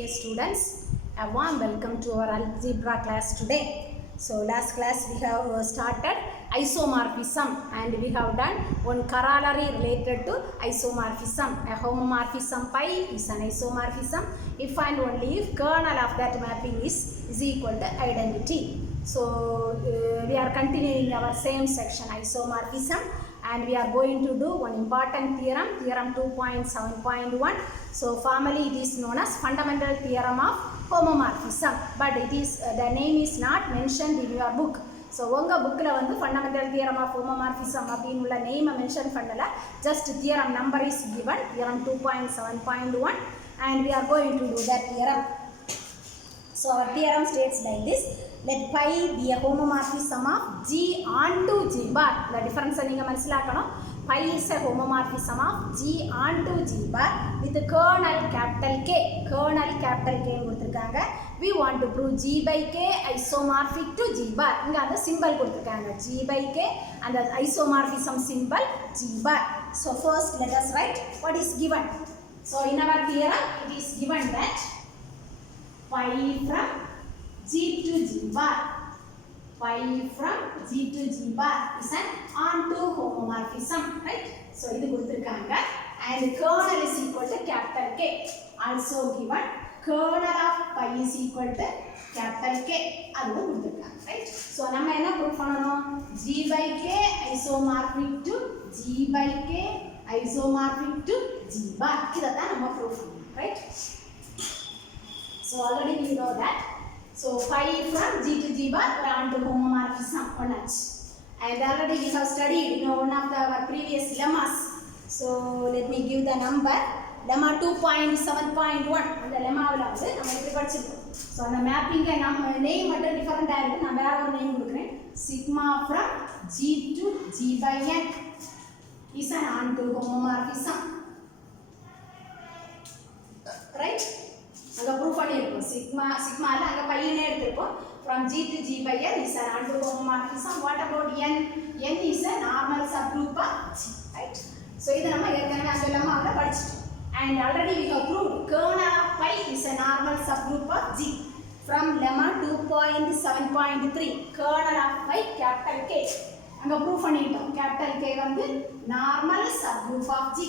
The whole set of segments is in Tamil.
Dear students, a warm welcome to our algebra class today. So last class we have started isomorphism and we have done one corollary related to isomorphism. A homomorphism pi is an isomorphism if and only if kernel of that mapping is equal to identity. So we are continuing our same section isomorphism. And we are going to do one important theorem, theorem 2.7.1. So formally it is known as fundamental theorem of homomorphism, but it is the name is not mentioned in your book. So உங்க bookல வந்து fundamental theorem of homomorphism அப்படினு உள்ள name mention பண்ணல, just theorem number is given, theorem 2.7.1, and we are going to do that theorem. So our theorem states like this: let pi be a homomorphism of G onto G bar. The difference நீங்க மனசிலாக்கணும். Pi is a homomorphism of G onto G bar with kernel capital K. Kernel capital K கொடுத்திருக்காங்க. We want to prove G by K isomorphic to G bar. இங்க அந்த symbol கொடுத்திருக்காங்க. G by K and the isomorphism symbol G bar. So first let us write what is given. So in our theorem it is given that pi from G to G bar, pi from G to G bar is an onto homomorphism, right? So இது கொடுத்திருக்காங்க and kernel is equal to capital K. Also given kernel of pi is equal to capital K. அதுவும் கொடுத்திருக்காங்க, right? So நம்ம என்ன prove பண்ணணும்? G by K isomorphic to G by K isomorphic to G bar. இத தான் நம்ம prove பண்ணணும், right? So already we know that. So pi from G to G bar onto homomorphism onach. And already we have studied one of our previous lemmas. So let me give the number. Lemma 2.7.1. அந்த lemmaவில் வந்து நம்ம இப்படி படிச்சிருக்கோம். So அந்த mapping நம்ம name மட்டும் different ஆயிருக்கு. நான் வேற ஒரு name கொடுக்கிறேன். Sigma from G to G by n is an onto homomorphism. Right? அங்க ப்ரூவ் பண்ணிருக்கோம். சிக்மால அங்க பையனே எடுத்துப்போம். From G to G by n is an onto homomorphism. What about n? n is a normal subgroup of G, right? So இத நம்ம ஏற்கனவே அந்த லெம்மால படிச்சிட்டோம். And already we have proved kernel of pi is a normal subgroup of G. From lemma 2.7.3 kernel of pi capital K. அங்க ப்ரூவ் பண்ணிட்டோம். capital K வந்து normal subgroup of G.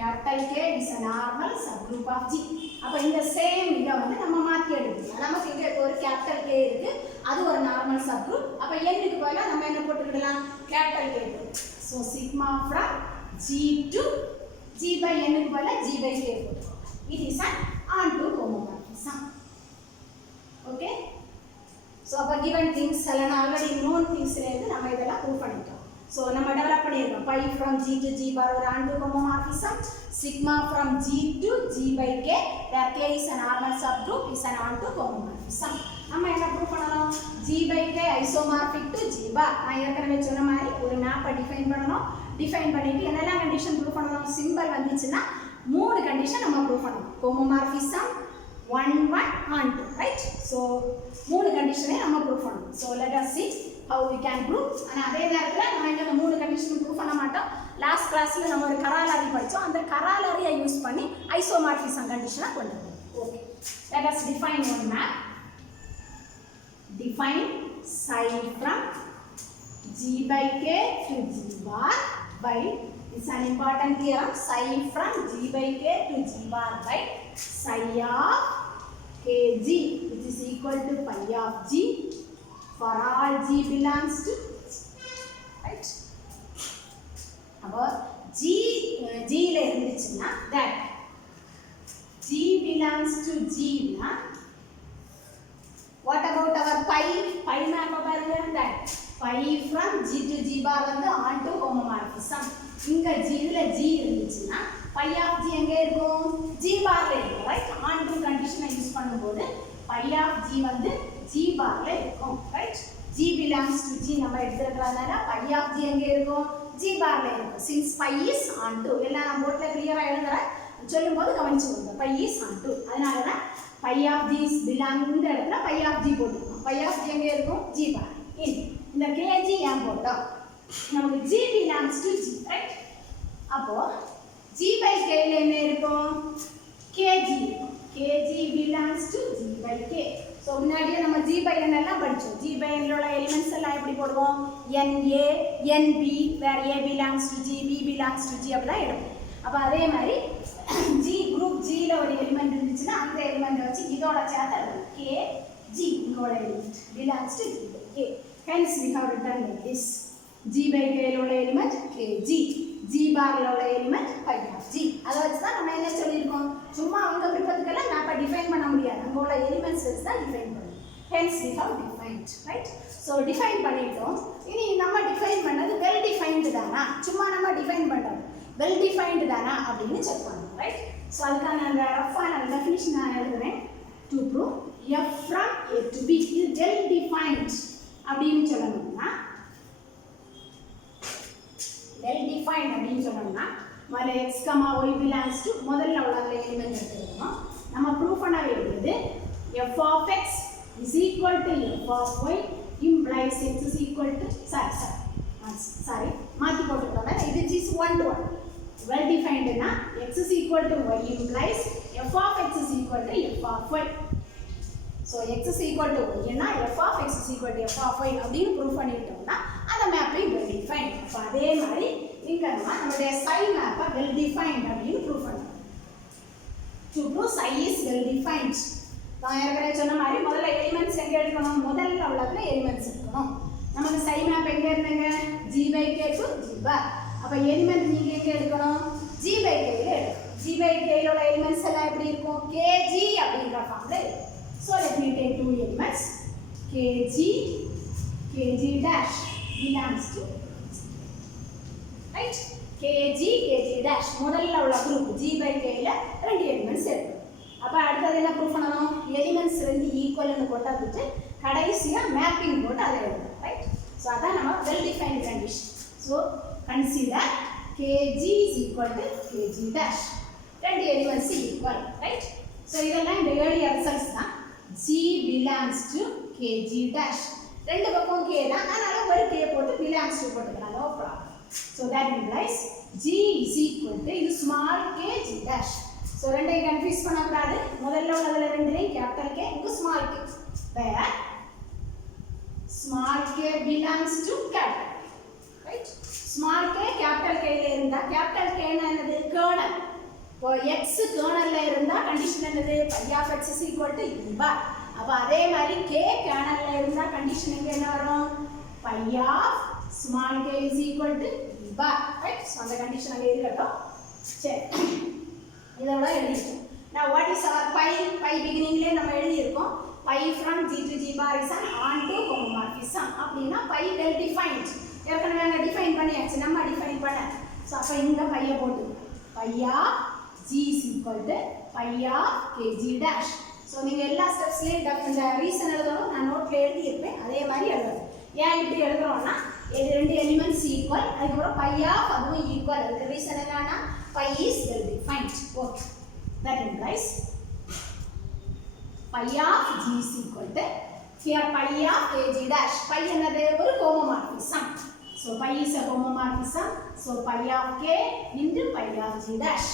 Capital K is a normal subgroup of G. அப்ப இந்த சேம் இத வந்து நம்ம மாத்தி எடுக்கலாம். நமக்கு இங்க ஒரு capital K இருக்கு. அது ஒரு normal subgroup. அப்ப n க்கு பதிலா நம்ம என்ன போட்டுக்கலாம்? capital K. So sigma from G to G by n க்கு பதிலா G by K போட்டுக்கலாம். It is an onto homomorphism. Okay? So அப்ப given things எல்லாம் already known things ல இருந்து நம்ம இதெல்லாம் prove பண்ணிட்டோம். So நம்ம டெவலப் பண்ணிருக்கோம். pi from G to G bar ஒரு onto homomorphism, sigma from G to G by K where K is a normal subgroup is an onto homomorphism. நம்ம என்ன ப்ரூவ் பண்ணனும்? G by K isomorphic to G bar. நான் ஏற்கனவே சொன்ன மாதிரி ஒரு மேப்பை டிஃபைன் பண்ணனும். டிஃபைன் பண்ணிட்டு என்னெல்லாம் கண்டிஷன் ப்ரூவ் பண்ணனும்? சிம்பல் வந்துச்சுன்னா மூணு கண்டிஷன் நம்ம ப்ரூவ் பண்ணனும். homomorphism 1 1 onto, right? So மூணு கண்டிஷனை நம்ம ப்ரூவ் பண்ணனும். So let us see how we can prove. ஆனா அதே நேரத்துல நம்ம இந்த மூணு கண்டிஷன் ப்ரூவ் பண்ண மாட்டோம். லாஸ்ட் கிளாஸ்ல நம்ம ஒரு கராலரி படிச்சோம். அந்த கராலரியை யூஸ் பண்ணி ஐசோமார்பிசம் கண்டிஷனை கொண்டு வரோம். Okay. Let us define one map. Define psi from G by K to G bar by, it's an important theorem, psi from G by K to G bar by psi of Kg which is equal to pi of G for all G belongs to G, right? About G ல இருந்துச்சுன்னா that G belongs to G na, what about our pi map பாருங்க, that pi from G to G bar வந்து onto homomorphism. இங்க G ல G இருந்துச்சுன்னா pi of G எங்க இருக்கும்? G bar ல இருக்கும், right? onto condition யூஸ் பண்ணும்போது pi of G வந்து G bar ல இருக்கும், right? G belongs to G நம்ம எடுத்துக்கிறதுனால pi of G எங்க இருக்கும்? G bar ல இருக்கும். Since pi is onto, எல்லாம் நான் போர்ட்ல கிளியரா எழுதுறேன், சொல்லும்போது கவனிச்சுக்கோங்க. pi is onto, அதனால தான் pi of G is belong, இந்த இடத்துல pi of G போட்டுக்கோம். pi of G எங்க இருக்கும்? G bar. இந்த kg ஏன் போட்டோம்? நமக்கு G belongs to G, right? அப்போ G by K ல என்ன இருக்கும்? kg. kg belongs to g by k. So முன்னாடியே நம்ம g by n எல்லாம் படிச்சோம். g by n ல உள்ள எலிமெண்ட்ஸ் எல்லாம் எப்படி போடுவோம்? na, nb where a belongs to g, b belongs to g அப்படி தான் எடுப்போம். அப்ப அதே மாதிரி g group g ல ஒரு எலிமெண்ட் இருந்துச்சுன்னா அந்த எலிமெண்ட் வச்சு இதோட சேர்த்து எழுதணும். k g இங்கோட element belongs to g by k. Hence we have written like this. g by k ல உள்ள எலிமெண்ட் kg, g bar ல உள்ள எலிமெண்ட் pi of g. அத வச்சு தான் நம்ம என்ன சொல்லிருக்கோம்? சும்மா அவங்க விருப்பத்துக்கெல்லாம் மேப்பை டிஃபைன் பண்ண முடியாது. அங்க உள்ள எலிமெண்ட்ஸ் வச்சு தான் டிஃபைன் பண்ணணும். Hence we have defined, right? So define பண்ணிட்டோம். இனி நம்ம டிஃபைன் பண்ணது well defined தானா? சும்மா நம்ம டிஃபைன் பண்றோம். well defined தானா அப்படினு செக் பண்ணணும், right? So அதுக்கான அந்த ரஃபான டெஃபினிஷன் நான் எழுதுறேன். To prove f from a to b is well defined அப்படினு சொல்லணும்னா well defined அப்படினு சொல்லணும்னா முதல்ல x, y belongs to முதல்ல உள்ள எலிமெண்ட் எடுத்துக்கணும். நம்ம ப்ரூவ் பண்ண வேண்டியது f of x is equal to f of y implies x is equal to sorry மாத்தி போட்டுட்டோம். இது is 1 to 1. well defined னா x is equal to y implies f of x is equal to f of y. So x is equal to y னா f of x is equal to f of y அப்படினு ப்ரூவ் பண்ணிட்டோம்னா அந்த மேப்பை well defined. அப்ப அதே மாதிரி இங்க நம்மளுடைய psi மேப்பை well defined அப்படினு ப்ரூவ் பண்ணனும். To prove psi is well defined. நான் ஏற்கனவே சொன்ன மாதிரி முதல்ல எலிமெண்ட்ஸ் எங்க எடுக்கணும்? முதல்ல உள்ளதுல எலிமெண்ட்ஸ் எடுக்கணும். நமக்கு psi மேப் எங்க இருந்தங்க? g by k to g bar. அப்ப எலிமெண்ட் நீங்க எங்க எடுக்கணும்? g by k ல எடுக்கணும். g by k ல உள்ள எலிமெண்ட்ஸ் எல்லாம் எப்படி இருக்கும்? kg அப்படிங்கற ஃபார்ம்ல இருக்கும். So let me take two elements. kg, kg dash belongs to right? kg, kg dash முதல்ல உள்ள குரூப் g by k ல ரெண்டு எலிமெண்ட்ஸ் எடுக்கணும். அப்ப அடுத்து என்ன ப்ரூவ் பண்ணனும்? எலிமெண்ட்ஸ் ரெண்டு ஈக்குவல்னு போட்டாட்டு கடைசியா மேப்பிங் போட்டு அதை எழுதணும், ரைட்? சோ அதான் நம்ம well defined condition. So consider kg is equal to kg dash. ரெண்டு எலிமெண்ட்ஸ் ஈக்குவல், ரைட்? சோ இதெல்லாம் இந்த ஏர்லியர் ரிசல்ட்ஸ் தான். g belongs to kg dash. ரெண்டு பக்கம் k தான், அதனால ஒரு k போட்டு belongs to போட்டுக்கலாம், no problem. So that implies g is equal to இது small k g dash. So ரெண்டையும் கன்ஃபியூஸ் பண்ண கூடாது. முதல்ல உள்ளதுல ரெண்டுலயும் கேபிட்டல் k, இங்க small k. where small k belongs to capital K, right? small k capital K ல இருந்தா capital K னா என்னது? கர்னல். இப்போ x கர்னல்ல இருந்தா கண்டிஷன் என்னது? phi of x is equal to e bar. அப்ப அதே மாதிரி k கர்னல்ல இருந்தா கண்டிஷன் எங்க என்ன வரும்? phi of small k is equal to e bar, right? So அந்த கண்டிஷன் அங்க இருக்கட்டும். சரி, இதோட எழுதிட்டோம். Now what is our pi beginningல நம்ம எழுதி இருக்கோம். pi from g to g bar is an onto homomorphism. அப்படினா pi well defined. ஏற்கனவே நாங்க டிஃபைன் பண்ணியாச்சு, நம்ம டிஃபைன் பண்ண. சோ அப்ப இங்க pi போடு. pi of g is equal to pi of kg dash. So நீங்க எல்லா ஸ்டெப்ஸ்லயும் இந்த ரீசன் எழுதணும். நான் நோட்ல எழுதி இருப்பேன், அதே மாதிரி எழுதணும். ஏன் இப்படி எழுதுறோம்னா இது ரெண்டு எலிமெண்ட்ஸ் ஈக்குவல், அதுக்கு அப்புறம் pi of அதுவும் ஈக்குவல். அதுக்கு ரீசன் என்னன்னா pi is well defined. Okay, that implies pi of g is equal to here pi of kg dash. pi என்னது? ஒரு homomorphism. So pi is a homomorphism. So pi of k into pi of g dash.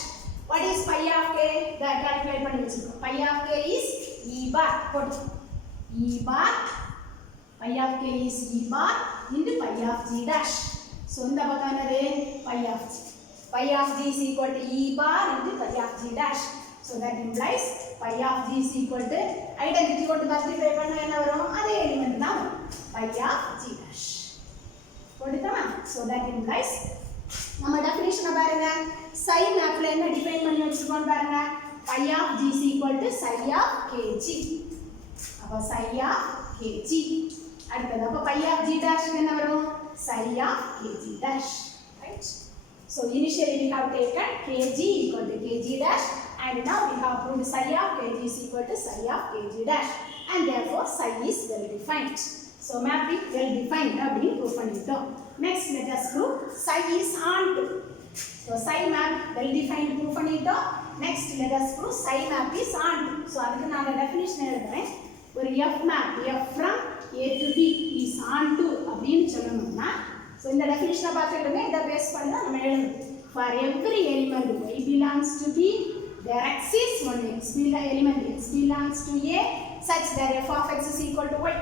What is pi of k? That calculate பண்ணி வச்சிருக்கோம். pi of k is e bar. போடு. e bar. pi of k is e bar into pi of g dash. So இந்த பக்கம் என்னது? pi of g. pi of g is equal to e bar into pi of g dash. So that implies pi of g is equal to identity போட்டு மல்டிப்ளை பண்ணா என்ன வரும்? அதே எலிமெண்ட் தான் வரும். pi of g dash. போடுதமா? So that implies நம்ம டெஃபினிஷனை பாருங்க. psi மேப்ல என்ன டிஃபைன் பண்ணி வச்சிருக்கோம் பாருங்க. pi of g is equal to psi of kg. அப்ப psi of kg. அடுத்து அப்ப pi of g dash என்ன வரும்? psi of kg dash, right? So initially we have taken kg equal to kg dash, and now we have proved psi of kg is equal to psi of kg dash, and therefore psi is well defined. So map is well defined அப்படி prove பண்ணிட்டோம். Next let us prove psi is onto. So psi map well defined prove பண்ணிட்டோம். Next let us prove psi map is onto. So அதுக்கு நான் definition எழுதுறேன். ஒரு f map f from a to b is onto அப்படினு சொல்லணும்னா, so இந்த definition பார்த்துக்கிட்டோமே, இத பேஸ் பண்ணி நம்ம எழுதணும். For every element y belongs to b, Their x is one element x belongs to A such that f of x is equal to y.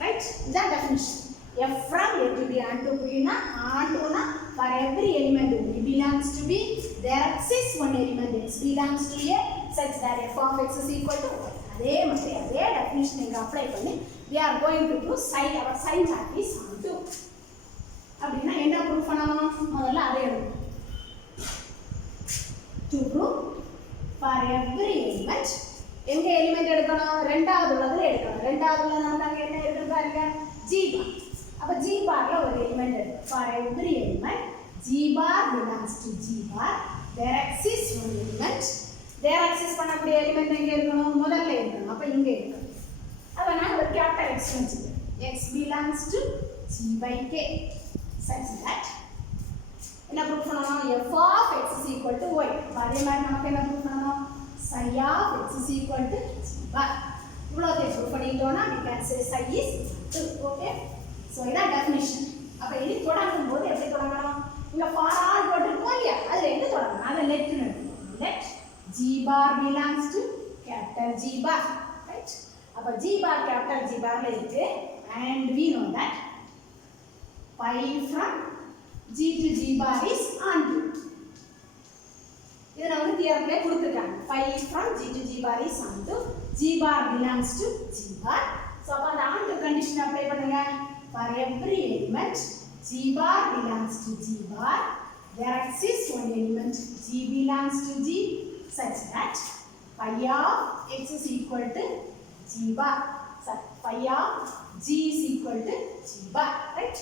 Right? That definition. F from A to B and to B na for every element B belongs to B. There exists one element x belongs to A such that f of x is equal to y. அதே definition இங்க apply பண்ணி we are going to do our sign chart is on to. அப்படினா என்ன ப்ரூஃப் பண்ணணும்? முதல்ல அதை எழுதுங்க. To prove for every element எங்க எலிமெண்ட் எடுக்கணும்? இரண்டாவது உள்ளதுல எடுக்கணும். இரண்டாவது உள்ள நமக்கு என்ன இருக்கு பாருங்க, g bar. அப்ப g barல ஒரு எலிமெண்ட் எடுக்கணும். For every element g bar belongs to g bar. There exists one element. There exists பண்ணக்கூடிய எலிமெண்ட் எங்க இருக்கணும்? முதல்ல இருக்கணும். அப்ப இங்க இருக்கணும். அப்ப நான் ஒரு கேபிட்டல் x வச்சிருக்கேன். x belongs to g by k such that என்ன ப்ரூஃப் பண்ணணும்? f of x is equal to y. அதே மாதிரி நமக்கு என்ன ப்ரூஃப் பண்ணணும்? psi of x is equal to g bar. இவ்வளவு ப்ரூஃப் பண்ணிட்டோம்னா we can say psi is 2. Okay, so இதான் டெஃபினிஷன். அப்ப இனி தொடங்கும் போது எப்படி தொடங்கணும்? இங்க for all போட்டுருக்கோம் இல்லையா, அதுல எங்க தொடங்கணும்? அதை லெட்னு எடுக்கணும். let g bar belongs to capital G bar, right? அப்ப g bar capital G barல இருக்கு and we know that pi from g to g bar is onto. இத நம்ம தியரம்ல கொடுத்திருக்காங்க. pi from g to g bar is onto. G bar belongs to G bar. So அப்ப அந்த onto condition அப்ளை பண்ணுங்க. For every element G bar belongs to G bar. There exists one element G belongs to G such that pi of x is equal to G bar. So pi of G is equal to G bar, right?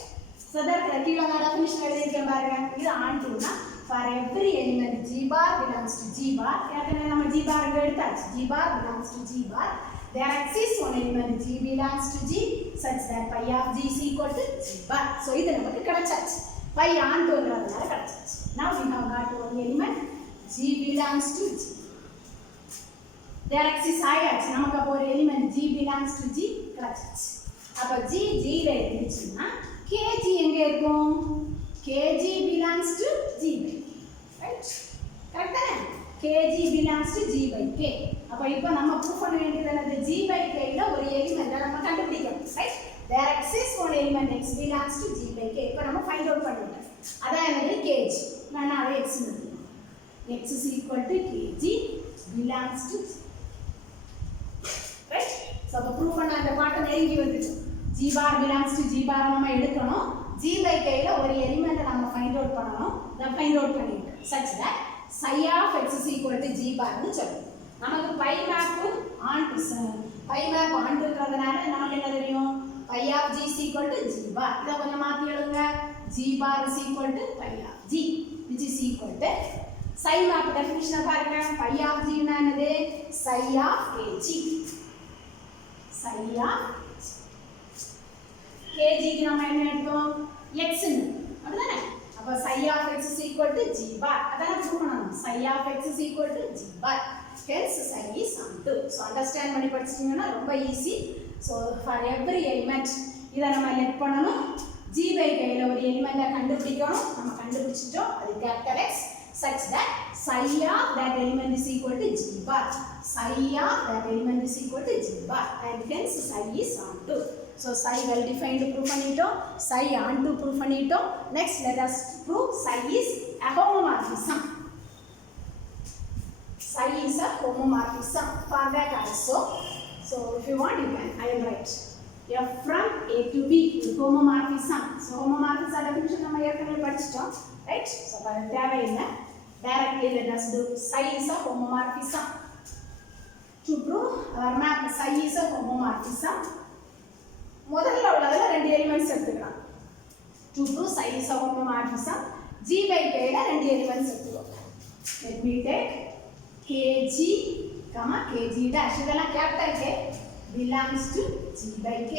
So that கீழ நான் டெஃபினிஷன் எழுதிருக்கேன் பாருங்க. இது onto-னா for every element G bar belongs to G bar. ஏற்கனவே நம்ம G bar இங்க எடுத்தாச்சு. G bar belongs to G bar. There exists one element G belongs to G such that pi of G is equal to G bar. So இது நமக்கு கிடைச்சாச்சு. pi onto-ங்கறதுனால கிடைச்சாச்சு. Now we have got one element G belongs to G. There exists ஆயாச்சு. நமக்கு அப்போ ஒரு element G belongs to G கிடைச்சாச்சு. அப்ப G G ல இருந்துச்சுன்னா kg எங்க இருக்கும்? kg belongs to G by K, right? Correct தானே? kg belongs to G by K. அப்ப இப்போ நம்ம ப்ரூவ் பண்ண வேண்டியது என்னது? G by K ல ஒரு எலிமெண்ட நம்ம கண்டுபிடிக்கணும், right? There exists one element x belongs to G by K. இப்போ நம்ம ஃபைண்ட் அவுட் பண்ணிட்டோம். அதான் என்னது? kg. நான் அதை x னு x is equal to kg belongs to G. Right? So அப்ப ப்ரூவ் பண்ண அந்த பாட்டை நெருங்கி வந்துச்சு. G bar belongs to G bar நம்ம எடுக்கணும். G by K ல ஒரு எலிமெண்ட நம்ம ஃபைண்ட் அவுட் பண்ணனும். நான் ஃபைண்ட் அவுட் பண்ணிட்டேன். such that psi of x is equal to G bar னு சொல்றோம். நமக்கு pi map ontoன்றதனால நமக்கு என்ன தெரியும்? pi of G is equal to G bar. இத கொஞ்சம் மாத்தி எழுதுங்க. G bar is equal to pi of G which is equal to psi map definition பாருங்க. pi of G னா என்னது? psi of kg. psi of kg க்கு நாம என்ன எடுத்தோம்? x னு. அப்படிதானே? அப்ப psi of x is equal to G bar. அதான ப்ரூவ் பண்ணனும். psi of x is equal to G bar. Hence psi is onto. So understand பண்ணி படிச்சீங்கன்னா ரொம்ப easy. So for every element இத நம்ம லெட் பண்ணனும். G by K ல ஒரு எலிமெண்ட கண்டுபிடிக்கணும். நம்ம கண்டுபிடிச்சிட்டோம். அது capital X such that psi of that element is equal to G bar. Psi of that element is equal to G bar and hence psi is onto. So psi well defined proof பண்ணிட்டோம். psi onto proof பண்ணிட்டோம். Next let us prove psi is a homomorphism. Psi is a homomorphism. For that also, so if you want you can, I will write f from A to B is homomorphism. So homomorphism definition நம்ம ஏற்கனவே படிச்சிட்டோம், right? So அது தேவையில்லை. Directly let us do psi is a homomorphism. To prove our map psi is a homomorphism, முதல்ல உள்ளதுல ரெண்டு எலிமெண்ட்ஸ் எடுத்துக்கலாம். To prove psi is a homomorphism, G by K ல ரெண்டு எலிமெண்ட்ஸ் எடுத்துக்கோங்க. Let me take kg, kg dash. இதெல்லாம் capital K belongs to G by K,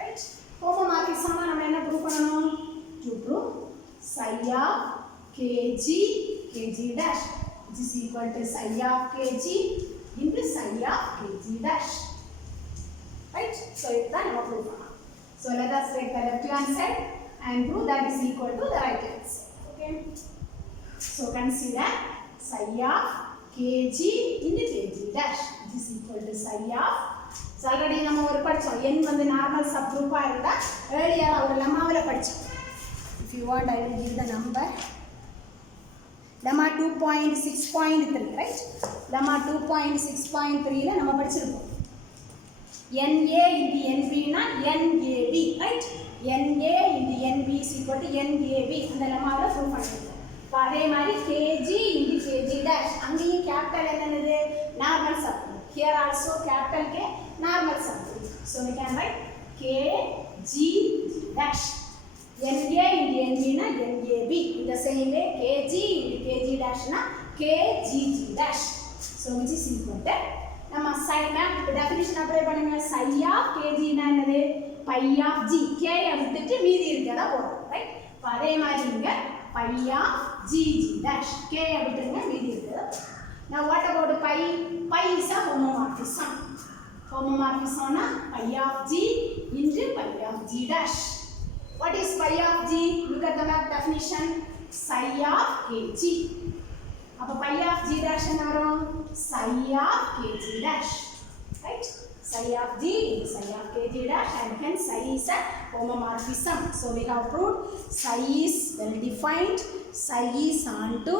right? Homomorphism நம்ம என்ன ப்ரூவ் பண்ணனும்? To prove psi of kg dash which is equal to psi of kg into psi of kg dash, right? So it's the number proof. So let us take the left hand side and prove that is equal to the right hand side. Okay. So consider psi of kg into kg dash which is equal to psi of. So already நம்ம ஒரு படிச்சோம் n வந்து நார்மல் சப் குரூப்பா இருந்தா earlier ஒரு லெம்மாவில படிச்சோம். If you want I will give the number. Lemma 2.6.3 right? Lemma 2.6.3 ல நம்ம படிச்சிருப்போம். Na into nb na NAB right? Na into nb is equal to NAB அந்த லெம்மாவில ப்ரூவ் பண்ணிருக்கோம். அதே மாதிரி kg into kg dash அங்கேயும் கேபிட்டல் என்னது normal sub group. Here also capital K normal sub group. So we can write kg dash. Na into nb na NAB. In the same way kg into kg dash na kgg dash. So which is equal to நம்ம sin map definition அப்ளை பண்ணுங்க. psi of kg னா என்னது pi of g. k ஐ விட்டுட்டு மீதி இருக்கறத போடுறோம் ரைட். அதே மாதிரி இங்க pi of gg dash k ஐ விட்டுங்க மீதி இருக்கறத. Now what about pi? Pi is a homomorphism. Homomorphism na pi of g into pi of g dash. What is pi of g? Look at the map definition. Psi of kg. அப்ப pi of g dash என்ன வரும்? Psi of kg dash. Right? Psi of g into psi of kg dash and hence psi is a homomorphism. So we have proved psi is well defined, psi is onto,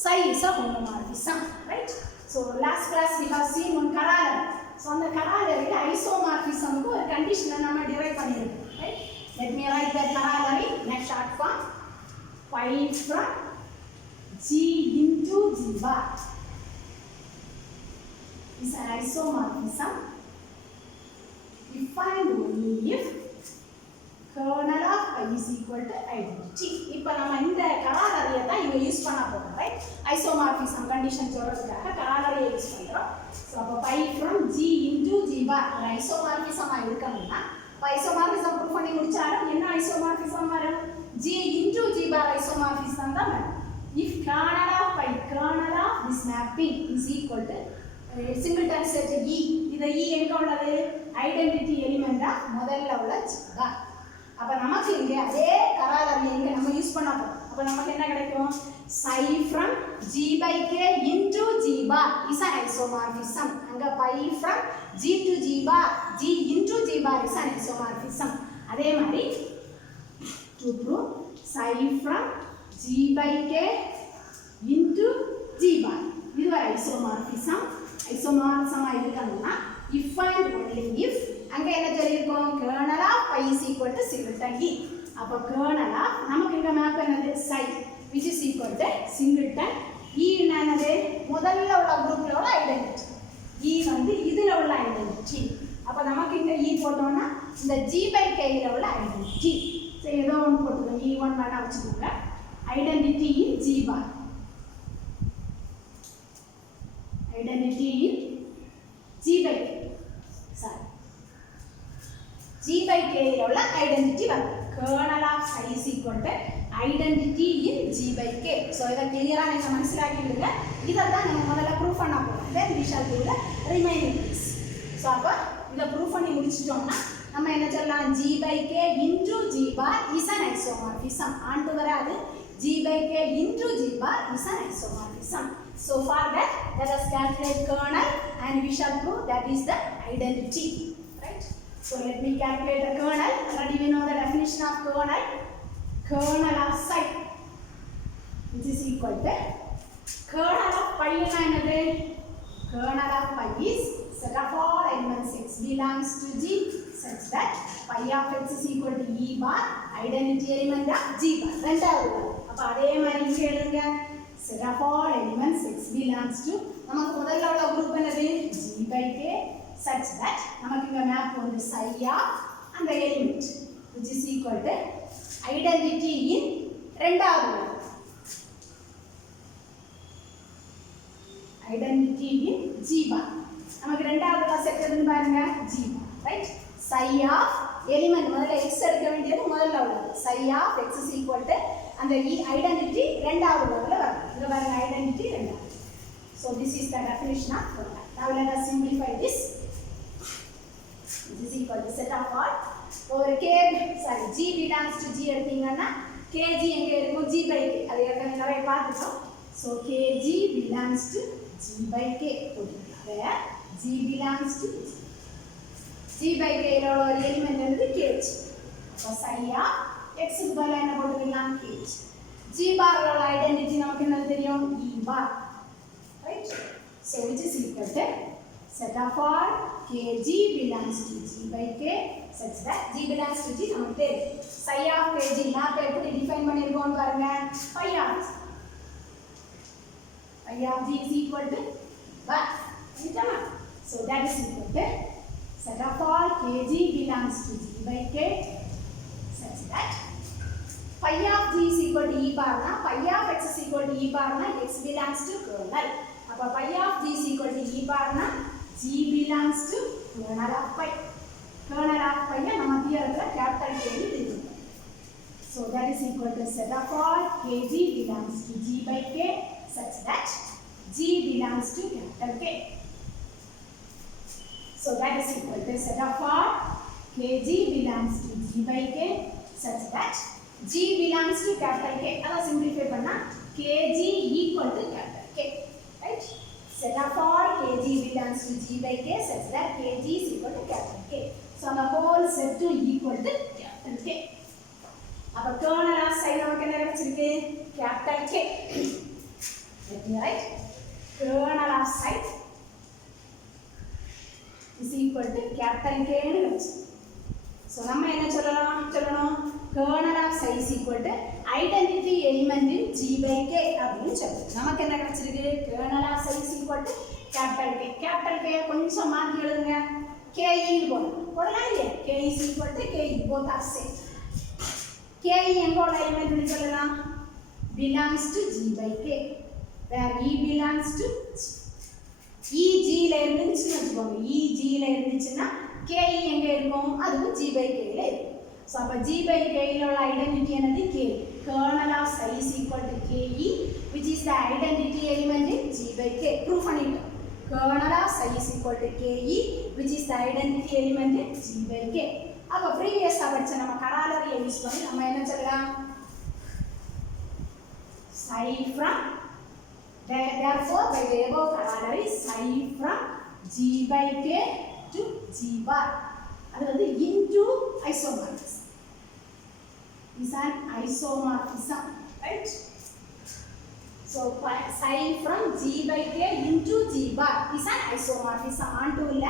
psi is a homomorphism. Right? So last class we have seen one corollary. So on the corollary isomorphism க்கு ஒரு condition நம்ம derive பண்ணிருக்கோம். Right? Let me write that corollary in a short form. Pi from g into g bar is an isomorphism if and only if kernel of pi is equal to identity. இப்போ நம்ம இந்த corollary தான் இங்க யூஸ் பண்ண போறோம் ரைட். isomorphism condition சொல்றதுக்காக corollary யூஸ் பண்றோம். சோ அப்ப pi from g into g bar ஒரு isomorphism ஆ இருக்கணும்னா isomorphism ப்ரூவ் பண்ணி முடிச்சாலும் என்ன isomorphism வரும்? g into g bar isomorphism தான் வரும். If kernel of pi, kernel of this mapping is equal to singleton set E. இது E எங்க உள்ளது? ஐடென்டிட்டி எலிமெண்டா முதல்ல உள்ள g bar. அப்ப நமக்கு இங்க அதே corollary இங்க நம்ம யூஸ் பண்ண போறோம். அப்ப நமக்கு என்ன கிடைக்கும்? psi from g by k into g bar is an isomorphism. அங்க pi from g to g bar, g into g bar is an isomorphism. அதே மாதிரி to prove psi from g by k into g bar இது ஒரு isomorphism. isomorphism ஆ இருக்கணும்னா if and only if அங்க என்ன சொல்லிருக்கோம்? kernel of pi is equal to singleton E. அப்ப kernel of நமக்கு இங்க மேப் என்னது? psi which is equal to singleton E என்னது? முதல்ல உள்ள குரூப்ல உள்ள ஐடென்டிட்டி. E வந்து இதுல உள்ள ஐடென்டிட்டி. அப்ப நமக்கு இங்க E போட்டோம்னா இந்த g by k ல உள்ள ஐடென்டிட்டி. சோ ஏதோ ஒன்னு போட்டுங்க. E1 வேணா வச்சுக்கோங்க. Identity in g bar. Identity in g by k. Sorry. g by k ல உள்ள ஐடென்டிட்டி வரும். kernel of psi is equal to identity in g by k. So இத கிளியரா நீங்க மனசிலாக்கிடுங்க. இத தான் நம்ம முதல்ல ப்ரூவ் பண்ண போறோம். Then we shall do the remaining things. So அப்ப இத ப்ரூவ் பண்ணி முடிச்சிட்டோம்னா நம்ம என்ன சொல்லலாம்? g by k into g bar is an isomorphism. ஆண்டு வராது g by k into g bar is an isomorphism. So for that, let us calculate kernel and we shall prove that is the identity. Right? So let me calculate the kernel. Already we know the definition of kernel. Kernel of psi which is equal to kernel of pi என்னது? Kernel of pi is set of all elements x belongs to g such that pi of x is equal to e bar identity element of g bar. ரெண்டாவது அப்ப அதே மாதிரி இங்க எழுதுங்க. set of all elements x belongs to நமக்கு முதல்ல உள்ள குரூப் என்னது? g by k such that நமக்கு இங்க மேப் வந்து psi of அந்த element which is equal to identity in ரெண்டாவது identity in g bar. நமக்கு ரெண்டாவது செட் எதுன்னு பாருங்க g bar right. psi of element முதல்ல x எடுக்க வேண்டியது முதல்ல உள்ளது. psi of x is equal to அந்த ஐடென்டிட்டி ரெண்டாவது லெவல்ல வரும். இங்க பாருங்க ஐடென்டிட்டி ரெண்டாவது. So this is the definition of kernel. Now let us simplify this. This is equal to set of all over k g belongs to g எடுத்தீங்கன்னா kg எங்கே இருக்கும் g by k அது ஏற்கனவே நிறைய பார்த்துட்டோம். So kg belongs to g by k போட்டுக்கலாம். g belongs to g by k ல ஒரு எலிமெண்ட் வந்து kg. அப்போ psi of x க்கு பதிலா என்ன போட்டுக்கலாம் kg. g bar ஓட ஐடென்டிட்டி நமக்கு என்ன தெரியும் e bar, right? So which is equal to set of all kg belongs to g by k such that g belongs to g நமக்கு தெரியும். psi of kg நான் இப்ப எப்படி டிஃபைன் பண்ணிருக்கோம் பாருங்க. phi of g is equal to bar. சரிதானா? So that is equal to set of all kg belongs to g by k such that phi of g is equal to e bar na phi of x is equal to e bar na x belongs to kernel. அப்ப phi of g is equal to e bar na g belongs to kernel of phi. Kernel of phi நம்ம தியரத்துல கேபிடல் K னு எழுதுவோம். So that is equal to set of all kg belongs to g by k such that g belongs to capital K. So that is equal to set of all kg belongs to g by k such that g belongs to capital K. அதை simplify பண்ணா kg equal to capital K, right? Set of all kg belongs to g by k such that kg is equal to capital K. So the whole set to equal to capital K. அப்ப kernel of psi நமக்கு என்ன கிடைச்சிருக்கு capital K. Let me write kernel of psi is equal to capital K னு கிடைச்சிருக்கு. So நம்ம என்ன சொல்லணும் kernel of psi is equal to identity element in g by k அப்படினு சொல்றோம். நமக்கு என்ன கிடைச்சிருக்கு kernel of psi is equal to capital K. capital K கொஞ்சம் மாத்தி எழுதுங்க. k ன்னு போடலாம் இல்லையா? k is equal to k both are same. k எங்கோட எலிமெண்ட் னு சொல்லலாம் belongs to g by k where e belongs to g. e g ல இருந்துச்சுன்னு வெச்சுக்கோங்க. e g ல இருந்துச்சுன்னா k எங்க இருக்கும் அதுவும் g by k ல இருக்கும். சோ அப்ப g by k ல உள்ள ஐடென்டிட்டி என்னது k. kernel of psi is equal to ke which is the identity element in g by k. proof பண்ணிட்டோம். kernel of psi is equal to ke which is the identity element in g by k. அப்ப previous படிச்ச நம்ம கராலரியை யூஸ் பண்ணி நம்ம என்ன சொல்லலாம் psi from therefore by the above corollary psi from g by k to g bar அது வந்து into isomorphism is an isomorphism, right? So psi from g by k into g bar is an isomorphism. onto இல்ல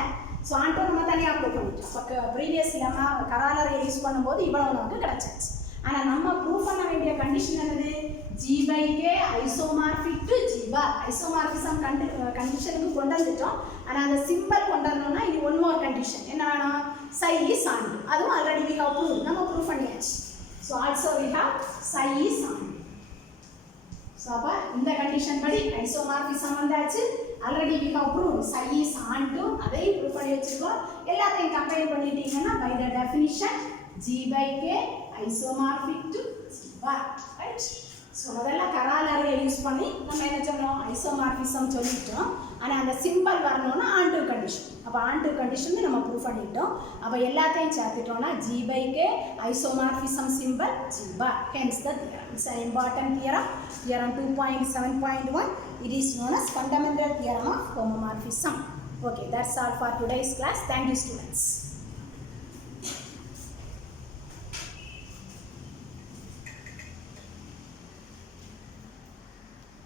so onto நம்ம தனியா அப்ளை பண்ணிட்டோம். அப்ப previously நம்ம கராலரியை யூஸ் பண்ணும்போது இவ்வளவு நமக்கு கிடைச்சிச்சு. ஆனா நம்ம ப்ரூவ் பண்ண வேண்டிய கண்டிஷன் என்னது g by k isomorphic to g bar. isomorphism கண்டிஷனுக்கு கொண்டு வந்துட்டோம். ஆனா அந்த சிம்பல் கொண்டு வரணும்னா இது ஒன் மோர் கண்டிஷன் என்ன வேணும் psi is onto. அதுவும் ஆல்ரெடி we have proved நம்ம ப்ரூவ் பண்ணியாச்சு. so also we have psi is onto. so அப்ப இந்த கண்டிஷன் படி isomorphism வந்தாச்சு. Already we have proved psi is onto அதையும் ப்ரூவ் பண்ணி வச்சிருக்கோம். எல்லாத்தையும் கம்பைன் பண்ணிட்டீங்கன்னா by the definition g by k isomorphic to g bar, right? so முதல்ல கராலரியை யூஸ் பண்ணி நம்ம என்ன சொன்னோம் ஐசோமார்பிசம் சொல்லிட்டோம். ஆனா அந்த சிம்பல் வரணும்னா onto கண்டிஷன். அப்ப onto கண்டிஷன் நம்ம ப்ரூவ் பண்ணிட்டோம். அப்ப எல்லாத்தையும் சேர்த்துட்டோம்னா g by k isomorphism symbol g bar. hence the theorem. it's an important theorem. theorem 2.7.1. it is known as fundamental theorem of homomorphism. okay, that's all for today's class. thank you students.